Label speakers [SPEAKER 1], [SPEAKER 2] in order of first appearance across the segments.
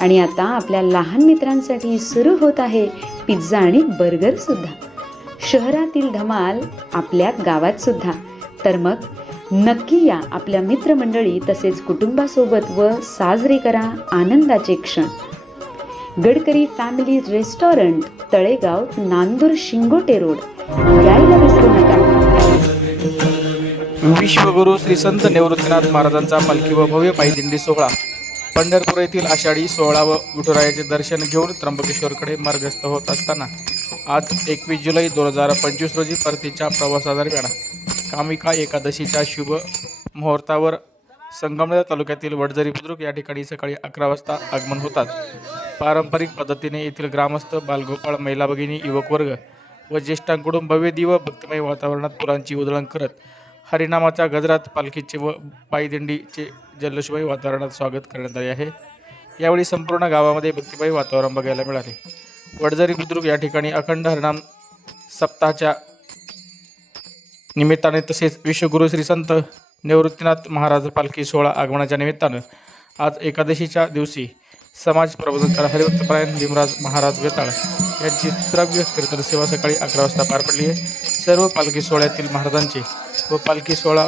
[SPEAKER 1] आणि आता आपल्या लहान मित्रांसाठी सुरू होत आहे पिझ्झा आणि बर्गर सुद्धा. शहरातील धमाल आपल्या गावात सुद्धा. तर मग नक्की या आपल्या मित्रमंडळी तसेच कुटुंबासोबत व साजरे करा आनंदाचे क्षण. Gadkari family restaurant Talegaon Nandur Shingote road. यायला विसरू नका.
[SPEAKER 2] विश्वगुरु श्री संत निवृत्तीनाथ महाराजांचा पालखी व भव्य पायदिंडी सोहळा. पंढरपूर येथील आषाढी सोहळा व विठुरायाचे दर्शन घेऊन त्र्यंबकेश्वरकडे मार्गस्थ होत असताना आज एकवीस जुलै दोन हजार पंचवीस रोजी परतीच्या प्रवासादरम्यान कामिका एकादशीच्या शुभ मुहूर्तावर संगमनेर तालुक्यातील वडझरी बुद्रुक या ठिकाणी सकाळी अकरा वाजता आगमन होतात. पारंपरिक पद्धतीने येथील ग्रामस्थ बालगोपाळ महिला भगिनी युवक वर्ग व ज्येष्ठांकडून भव्य दिव भक्तिमय वातावरणात पुरांची उधळण करत हरिनामाच्या गजरात पालखीचे व पायदिंडीचे जल्लोषमय वातावरणात स्वागत करण्यात आले आहे. यावेळी संपूर्ण गावामध्ये भक्तिबाई वातावरण बघायला मिळाले. वडझरी बुद्रुक या ठिकाणी अखंड हरिनाम सप्ताहाच्या निमित्ताने तसेच विश्वगुरु श्री संत निवृत्तीनाथ महाराज पालखी सोहळा आगमनाच्या निमित्तानं आज एकादशीच्या दिवशी समाज प्रबोधनकार हरिभक्तपरायण भीमराज महाराज वेताळ. यांची श्राव्य कीर्तन सेवा सकाळी अकरा वाजता पार पडली आहे. सर्व पालखी सोहळ्यातील महाराजांचे व पालखी सोहळा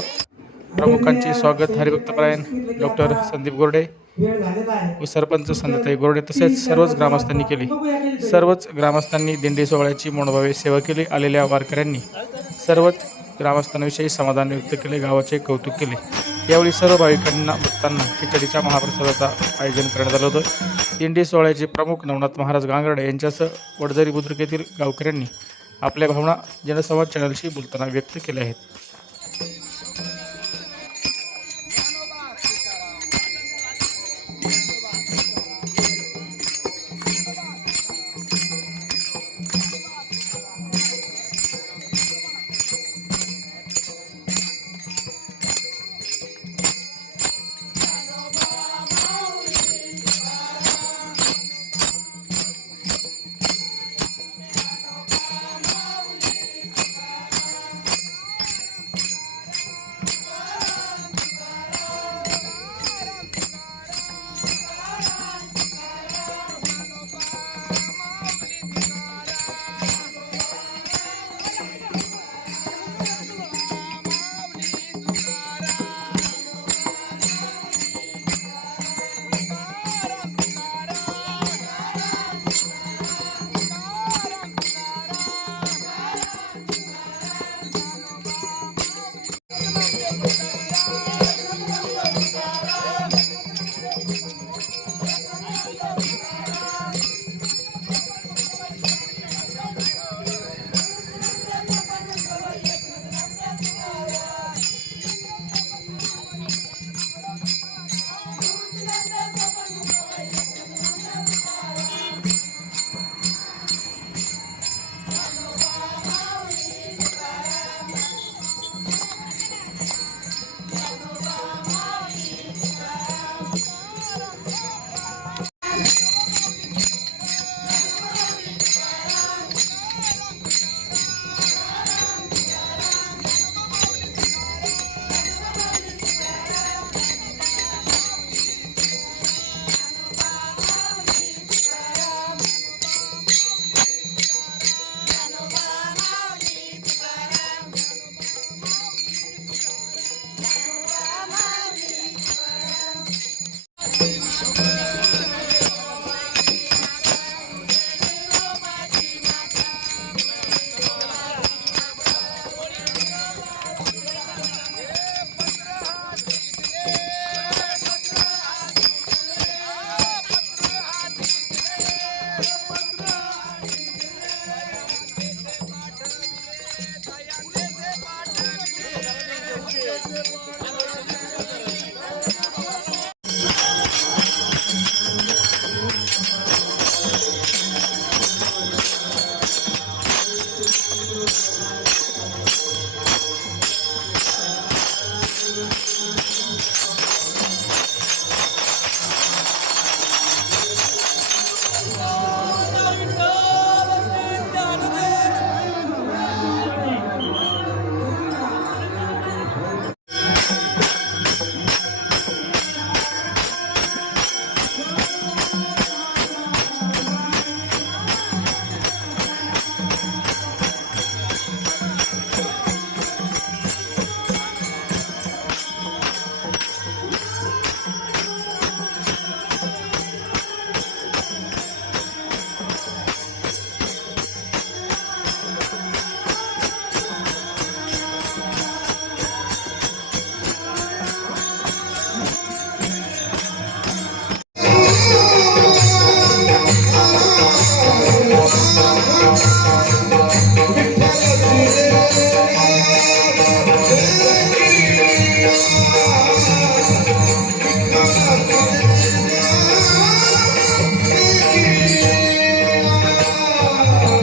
[SPEAKER 2] प्रमुखांचे स्वागत हरिभक्तपरायण डॉक्टर संदीप गोरडे व सरपंच संध्याताई गोरडे तसेच सर्वच ग्रामस्थांनी केली. सर्वच ग्रामस्थांनी दिंडी सोहळ्याची मनोभावे सेवा केली. आलेल्या वारकऱ्यांनी सर्वच ग्रामस्थांविषयी समाधान व्यक्त केले. गावाचे कौतुक केले. यावेळी सर्व भाविकांना भक्तांना खिचडीच्या महाप्रसादाचं आयोजन करण्यात आलं होतं. दिंडी सोहळ्याचे प्रमुख नवनाथ महाराज गांगर्डे यांच्यासह वडझरी बुद्रुक येथील गावकऱ्यांनी आपल्या भावना जनसंवाद चॅनलशी बोलताना व्यक्त केल्या आहेत.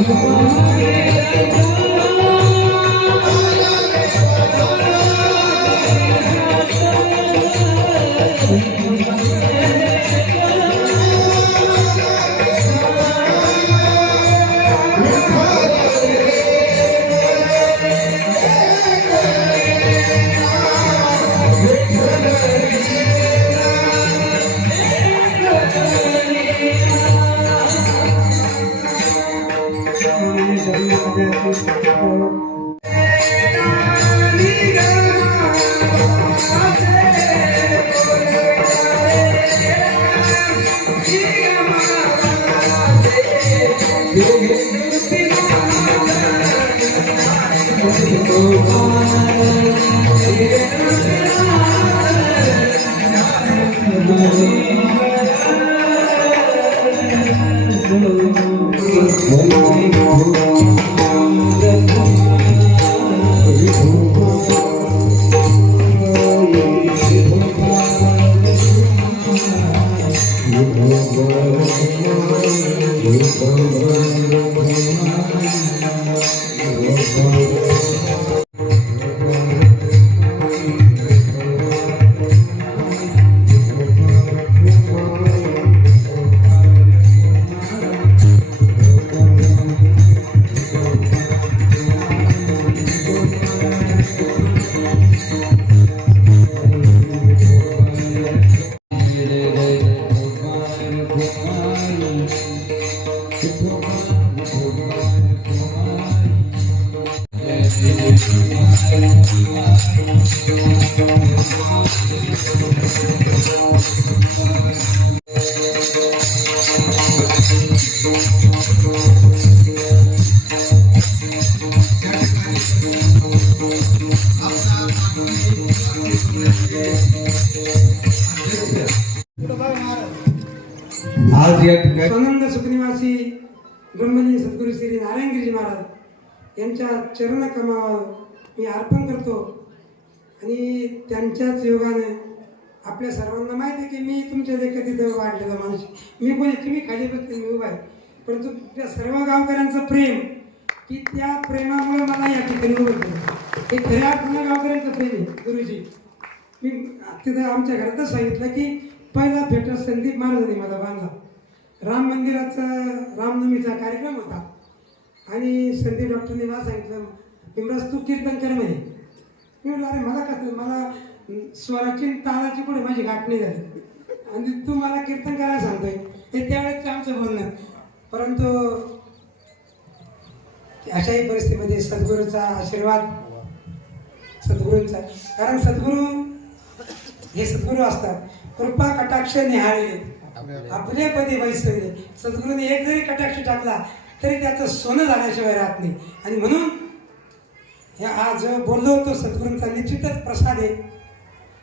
[SPEAKER 3] Oh, आज यांच्या चरणकमावर मी अर्पण करतो. आणि त्यांच्याच योगाने आपल्या सर्वांना माहिती आहे की मी तुमच्या देखत वाढलेला माणूस मी कोणी तुम्ही खाली बसले मी उभा आहे. परंतु त्या सर्व गावकऱ्यांचं प्रेम की त्या प्रेमामुळे मला या ठिकाणी उभं हे खऱ्या अर्थानं गावकऱ्यांचं प्रेम आहे गुरुजी. मी तिथं आमच्या घरातच सांगितलं की पहिला थिएटर संदीप महाराजांनी मला बांधला. राम मंदिराचा रामनवमीचा कार्यक्रम होता. आणि संदीप डॉक्टरने मला सांगितलं भीमराज तू कीर्तन कर म्हणे. मी म्हटलं अरे मला कसं मला स्वराची तालाची पुढे माझी गाठ नाही झाली. आणि तू मला कीर्तन करायला सांगतोय. हे त्यावेळेस आमचं बोलणं. परंतु अशाही परिस्थितीमध्ये सद्गुरूचा आशीर्वाद सद्गुरूंचा. कारण सद्गुरू हे सद्गुरू असतात. कृपा कटाक्ष निहाळले आपले पदी वैसले सद्गुरूने एक जरी कटाक्ष टाकला तरी त्याचं सोनं झाल्याशिवाय राहत नाही. आणि म्हणून हे आज बोललो होतो सद्गुरूंचा निश्चितच प्रसाद आहे.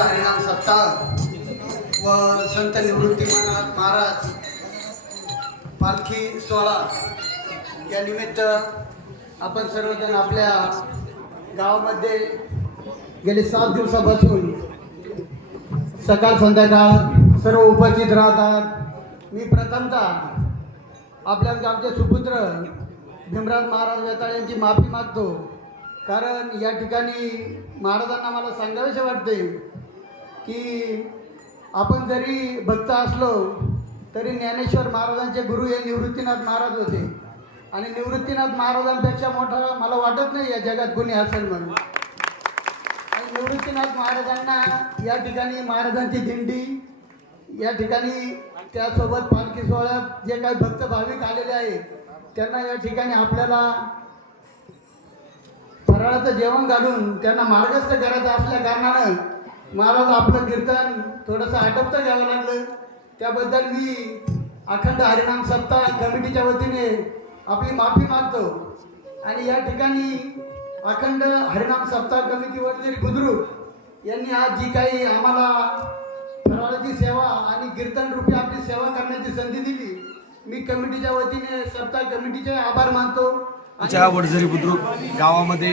[SPEAKER 4] अखंड हरिनाम सप्ताह व संत निवृत्ती महाराज पालखी सोहळा या निमित्त आपण सर्वजण आपल्या गावामध्ये गेले सात दिवसापासून सकाळ संध्याकाळ सर्व उपस्थित राहतात. मी प्रथमतः आपल्या आमचे सुपुत्र भीमराज महाराज वेताळ यांची माफी मागतो. कारण या ठिकाणी महाराजांना मला सांगावेसे वाटते. की आपण जरी भक्त असलो तरी ज्ञानेश्वर महाराजांचे गुरु हे निवृत्तीनाथ महाराज होते. आणि निवृत्तीनाथ महाराजांपेक्षा मोठा मला वाटत नाही या जगात कोणी असेल म्हणून. आणि निवृत्तीनाथ महाराजांना या ठिकाणी महाराजांची दिंडी या ठिकाणी त्यासोबत पालखी सोहळ्यात जे काही भक्त भाविक आलेले आहेत त्यांना या ठिकाणी आपल्याला फराळाचं जेवण घालून त्यांना मार्गस्थ करायचं असल्या कारणानं महाराज आपलं कीर्तन थोडंसं आटपतं घ्यावं लागलं. त्याबद्दल मी अखंड हरिनाम सप्ताह कमिटीच्या वतीने आपली माफी मागतो. आणि या ठिकाणी अखंड हरिनाम सप्ताह कमिटी वतीने बुद्रुक यांनी आज जी काही आम्हाला फराळाची सेवा आणि कीर्तन रूपी आपली सेवा करण्याची संधी दिली मी कमिटीच्या वतीने सप्ताह कमिटीचे आभार मानतो. आणि
[SPEAKER 5] आमच्या वडझरी बुद्रुक गावामध्ये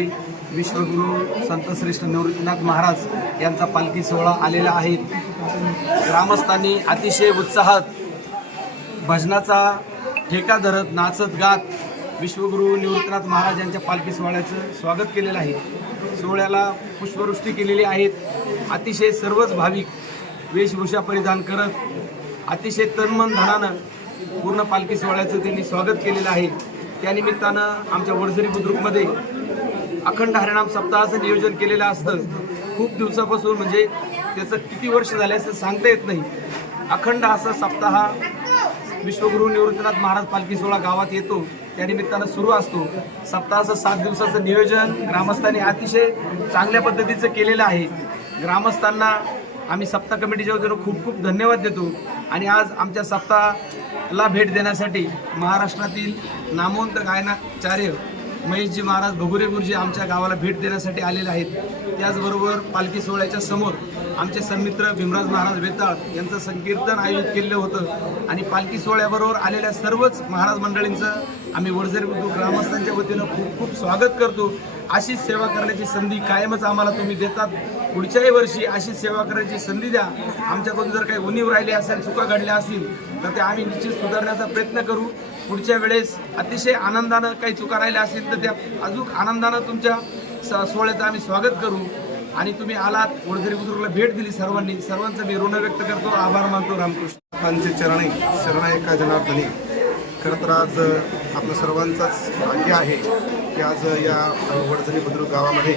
[SPEAKER 5] विश्वगुरू संतश्रेष्ठ निवृत्तीनाथ महाराज यांचा पालखी सोहळा आलेला आहे. ग्रामस्थांनी अतिशय उत्साहात भजनाचा ठेका धरत नाचत गात विश्वगुरू निवृत्तीनाथ महाराज यांच्या पालखी सोहळ्याचं स्वागत केलेलं आहे. सोहळ्याला पुष्पवृष्टी केलेली आहेत. अतिशय सर्वच भाविक वेशभूषा परिधान करत अतिशय तन्मन धनानं पूर्ण पालखी सोहळ्याचं त्यांनी स्वागत केलेलं आहे. त्यानिमित्तानं आमच्या वडझरी बुद्रुकमध्ये अखंड हरिणाम सप्ताहाचं नियोजन केलेलं असतं. खूप दिवसापासून म्हणजे त्याचं किती वर्ष झाले असं सांगता येत नाही. अखंड असा सप्ताह विश्वगुरू निवृत्तीनाथ महाराज पालखी सोहळा गावात येतो. त्यानिमित्तानं सुरू असतो. सप्ताहाचं सात दिवसाचं नियोजन ग्रामस्थांनी अतिशय चांगल्या पद्धतीचं केलेलं आहे. ग्रामस्थांना आम्ही सप्ताह कमिटीच्या वतीनं खूप खूप धन्यवाद देतो. आणि आज आमच्या सप्ताहाला भेट देण्यासाठी महाराष्ट्रातील नामवंत गायनाचार्य महेशजी महाराज भगुरे गुरुजी आमच्या गावाला भेट देण्यासाठी आलेले आहेत. त्याचबरोबर पालखी सोहळ्याच्या समोर आमचे संमित्र भीमराज महाराज वेताळ यांचं संकीर्तन आयोजित केलेलं होतं. आणि पालखी सोहळ्याबरोबर आलेल्या सर्वच महाराज मंडळींचं आम्ही वडझरी बुद्रुक ग्रामस्थांच्या वतीनं खूप खूप स्वागत करतो. अशीच सेवा करण्याची संधी कायमच आम्हाला तुम्ही देतात. पुढच्याही वर्षी अशी सेवा करायची संधी द्या. आमच्याकडून जर काही उणीव राहिली असेल चुका घडल्या असतील तर ते आम्ही निश्चित सुधारण्याचा प्रयत्न करू. पुढच्या वेळेस अतिशय आनंदानं काही चुका राहिल्या असतील तर त्या अजून आनंदानं तुमच्या स- सोहळ्याचं आम्ही स्वागत करू. आणि तुम्ही आलात वडझरी बुद्रुकला भेट दिली सर्वांनी. सर्वांचं मी ऋण व्यक्त करतो. आभार मानतो. रामकृष्ण
[SPEAKER 6] त्यांचे चरणी शरणायका जनार्दनी. खरं तर आज आपलं सर्वांचाच भाग्य आहे की आज या वडझरी बुद्रुक गावामध्ये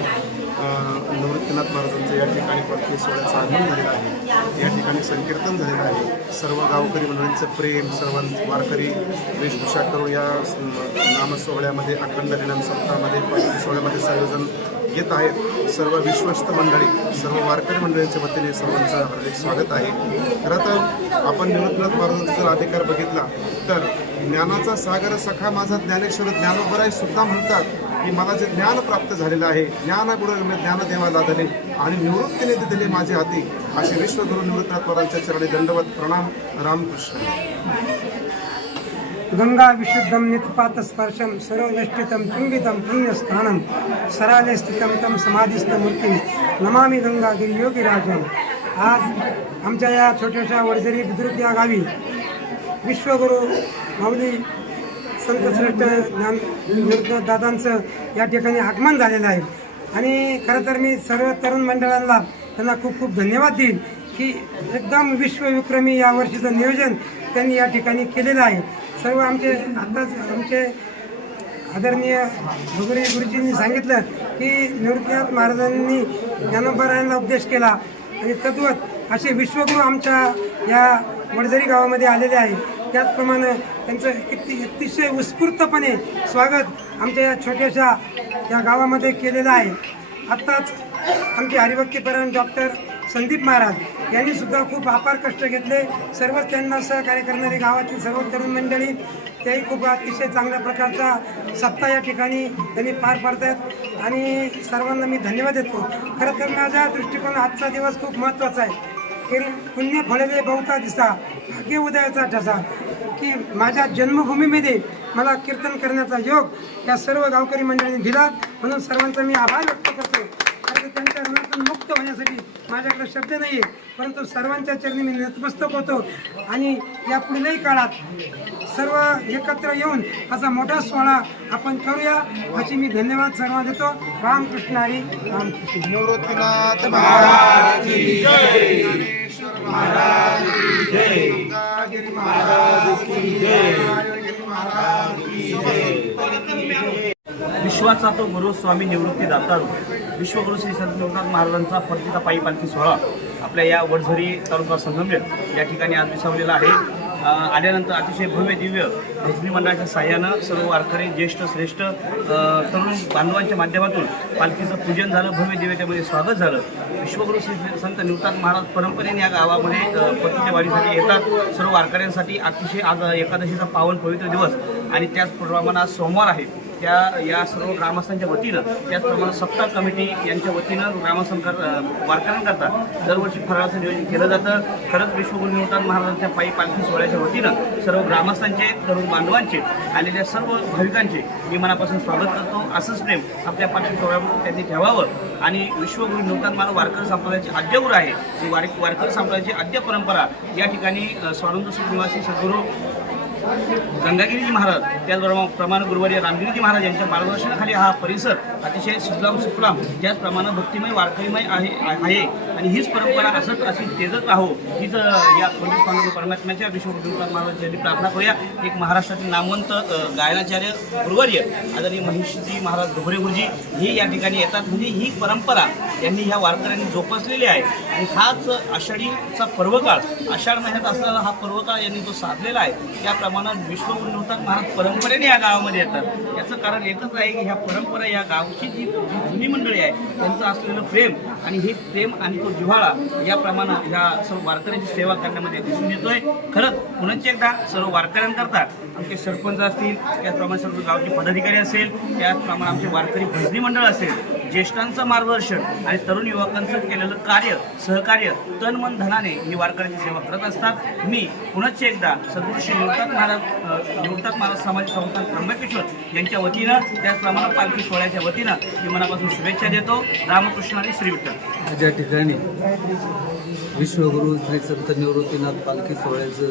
[SPEAKER 6] निवृत्तीनाथ महाराजांचं या ठिकाणी पालखी सोहळ्याचं आगमन झालेलं आहे. या ठिकाणी संकीर्तन झालेलं आहे. सर्व गावकरी मंडळींचं प्रेम सर्व वारकरी वेशभूषा करून या नामसोहळ्यामध्ये अखंड विनाम सप्ताहामध्ये पालखी सोहळ्यामध्ये सर्वजण येत आहेत. सर्व विश्वस्त मंडळी सर्व वारकरी मंडळींच्या वतीने सर्वांचं हार्दिक स्वागत आहे. खरं तर आपण निवृत्तीनाथ महाराजांचा जर अधिकार बघितला तर ज्ञानाचा सागर सखा माझा ज्ञानेश्वर ज्ञानोबराय सुद्धा म्हणतात की मला जे ज्ञान प्राप्त झालेलं आहे. ज्ञानगुण ज्ञान देवाला आणि निवृत्तीने ते दिले माझे हाती. असे विश्वगुरू निवृत्तीनाथ चरणी दंडवत प्रणाम रामकृष्ण.
[SPEAKER 3] गंगा विशुद्धं नित्पातस्पर्शं सर्ववेष्टितं चुंबितम पुण्यस्थानम सराले स्थितं तं समाधिस्थमूर्तीं नमामि गंगा गिरियोगिराजन आज आमच्या या छोट्याशा वडझरी बुद्रुक या गावी विश्वगुरू माऊली संतश्रेष्ठ ज्ञान निवृत्त दादांचं या ठिकाणी आगमन झालेलं आहे. आणि खरं तर मी सर्व तरुण मंडळांना त्यांना खूप खूप धन्यवाद देईन की एकदम विश्वविक्रमी या वर्षीचं नियोजन त्यांनी या ठिकाणी केलेलं आहे. सर्व आमचे आत्ताच आमचे आदरणीय भगुरी गुरुजींनी सांगितलं की निवृत्तीनाथ महाराजांनी ज्ञानोपरायांना उपदेश केला आणि तद्वत असे विश्वगुरू आमच्या या वडझरी गावामध्ये आलेले आहे त्याचप्रमाणे त्यांचं किती अतिशय उत्स्फूर्तपणे स्वागत आमच्या या छोट्याशा या गावामध्ये केलेलं आहे. आत्ताच आमचे हरिभक्तीपरायण डॉक्टर संदीप महाराज यांनी सुद्धा खूप अपार कष्ट घेतले. सर्वच त्यांना सहकार्य करणारे गावातील सर्व तरुण मंडळी तेही खूप अतिशय चांगल्या प्रकारचा सप्ताह या ठिकाणी त्यांनी पार पाडतायत आणि सर्वांना मी धन्यवाद देतो. खरं तर माझ्या दृष्टिकोन आजचा दिवस खूप महत्त्वाचा आहे. की पुण्य फळले बहुता दिसा. भाग्य उदयाचा ठसा. की माझ्या जन्मभूमीमध्ये मला कीर्तन करण्याचा योग या सर्व गावकरी मंडळींनी दिला. म्हणून सर्वांचा मी आभार व्यक्त करतो कारण त्यांच्या ऋणातून मुक्त होण्यासाठी माझ्याकडे शब्द नाही आहे परंतु सर्वांच्या चरणी मी नतमस्तक होतो. आणि या पुढल्याही काळात सर्व एकत्र येऊन असा मोठा सोहळा आपण करूया अशी मी धन्यवाद सर्व देतो. रामकृष्ण हरी रामकृष्ण
[SPEAKER 6] निवृत्तीनाथ महाराज महाराज की जय। महाराज की जय। गिरी महाराज की जय।
[SPEAKER 7] विश्वाचा तो गुरु स्वामी निवृत्ती दातारू। विश्वगुरु श्री संत निवृत्तीनाथ महाराजांचा परतीचा पायी पालखी सोहळा आपल्या या वडझरी तालुका संगमनेर या ठिकाणी आज विसावलेला आहे. आल्यानंतर अतिशय भव्य दिव्य भजनी मंडळाच्या साह्यानं सर्व वारकरी ज्येष्ठ श्रेष्ठ तरुण बांधवांच्या माध्यमातून पालखीचं पूजन झालं भव्य दिव्य त्यामध्ये स्वागत झालं. विश्वगुरु श्री संत निवतात महाराज परंपरेने या गावामध्ये पतीच्या वाढीसाठी येतात. सर्व वारकऱ्यांसाठी अतिशय आज एकादशीचा पावन पवित्र दिवस आणि त्याचप्रमाणे आज सोमवार आहे. त्या या सर्व ग्रामस्थांच्या वतीनं त्याचप्रमाणे सप्ताह कमिटी यांच्या वतीनं ग्रामस्थांकर वारकऱ्यांकरता दरवर्षी फराळाचं नियोजन केलं जातं. खरंच विश्वगुरू निवृत्तान महाराजांच्या पायी पालखी सोहळ्याच्या वतीनं सर्व ग्रामस्थांचे तरुण बांधवांचे आलेल्या सर्व भाविकांचे मी मनापासून स्वागत करतो. असंच प्रेम आपल्या पालखी सोहळ्यामध्ये त्यांनी ठेवावं आणि विश्वगुरू निवृत्तान महाराज वारकरी संप्रदायाचे आद्यगुरू आहे. ही वार वारकरी संप्रदायाची आद्य परंपरा या ठिकाणी स्वानंद सुनिवासी सद्गुरू गंगागिरीजी महाराज त्याचबरोबर प्रमाण गुरुवारी रामगिरीजी महाराज यांच्या मार्गदर्शनाखाली हा परिसर अतिशय सुजलाम सुफलाम त्याचप्रमाणे भक्तिमय वारकरीमय आहे आहे. आणि हीच परंपरा असंच अशी तेजत राहो हीच या पंडित स्वामी परमात्म्याच्या विश्वगुरुनाथ महाराज यांनी प्रार्थना करूया एक महाराष्ट्रातील नामवंत गायनाचार्य गुरुवर्य आदरणीय महिषजी महाराज डोबरे गुरुजी ही या ठिकाणी येतात. म्हणजे ही परंपरा यांनी ह्या वारकऱ्यांनी जोपासलेली आहे. आणि हाच आषाढीचा पर्वकाळ आषाढ महिन्यात असलेला हा पर्वकाळ यांनी जो साधलेला आहे त्याप्रमाणे प्रमाणात नूतन महाराज परंपरेने या गावामध्ये येतात. याचं कारण एकच आहे की ह्या परंपरा या गावची जी जी जुनी मंडळी आहे त्यांचं असलेलं प्रेम आणि हे प्रेम आणि तो जिव्हाळा या प्रमाणात ह्या सर्व वारकऱ्यांची सेवा करण्यामध्ये दिसून येतोय. खरंच पुन्हा एकदा सर्व वारकऱ्यांकरता आमचे सरपंच असतील त्याचप्रमाणे सर्व गावचे पदाधिकारी असेल त्याचप्रमाणे आमचे वारकरी भजनी मंडळ असेल ज्येष्ठांचं मार्गदर्शन आणि तरुण युवकांचं केलेलं कार्य सहकार्य तन मन धनाने ही वारकऱ्यांची सेवा करत असतात. मी पुनश्च एकदा सद्गुरू श्री निवृत्तान महाराज अ, महाराज समाज संस्थान त्र्यंबकेश्वर यांच्या वतीनं त्याचप्रमाणे पालखी सोहळ्याच्या वतीनं मी मनापासून शुभेच्छा देतो. रामकृष्ण आणि श्री विठ्ठल.
[SPEAKER 8] ज्या ठिकाणी विश्वगुरु श्री संत निवृत्तीनाथ पालखी सोहळ्याचं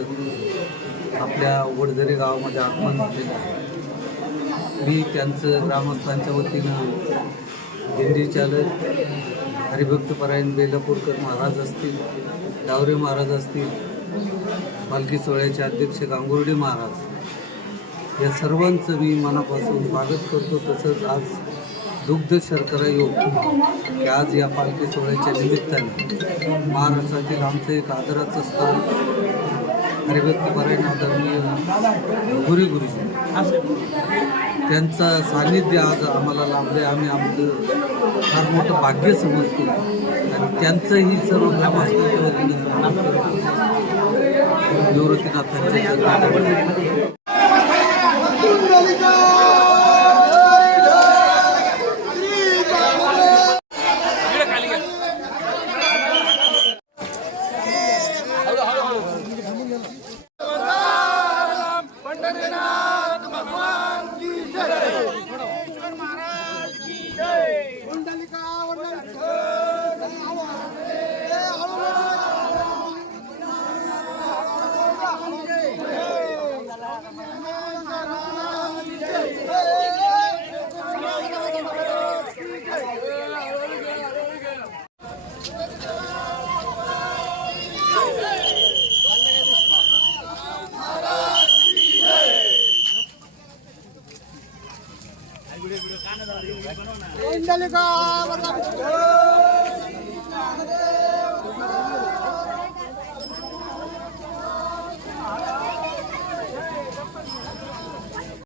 [SPEAKER 8] आपल्या वडझरी गावामध्ये आगमन झालेलं आहे. मी त्यांचं ग्रामस्थांच्या वतीनं दिंडी चालक हरिभक्तपरायण बेलापूरकर महाराज असतील डावरे महाराज असतील पालखी सोहळ्याचे अध्यक्ष गांगुर्डे महाराज या सर्वांचं मी मनापासून स्वागत करतो. तसंच आज दुग्ध शर्करा योग. की आज या पालखी सोहळ्याच्या निमित्ताने महाराष्ट्रातील आमचं एक आदराचं स्थान हरिभक्तपरायण धर्मीय गुरी गुरुजी त्यांचं सानिध्य आज आम्हाला लाभले आम्ही आमचं फार मोठं भाग्य समजतो. आणि त्यांचंही सर्व ग्रामस्थांच्या वतीनं निवृत्तीनाथांच्या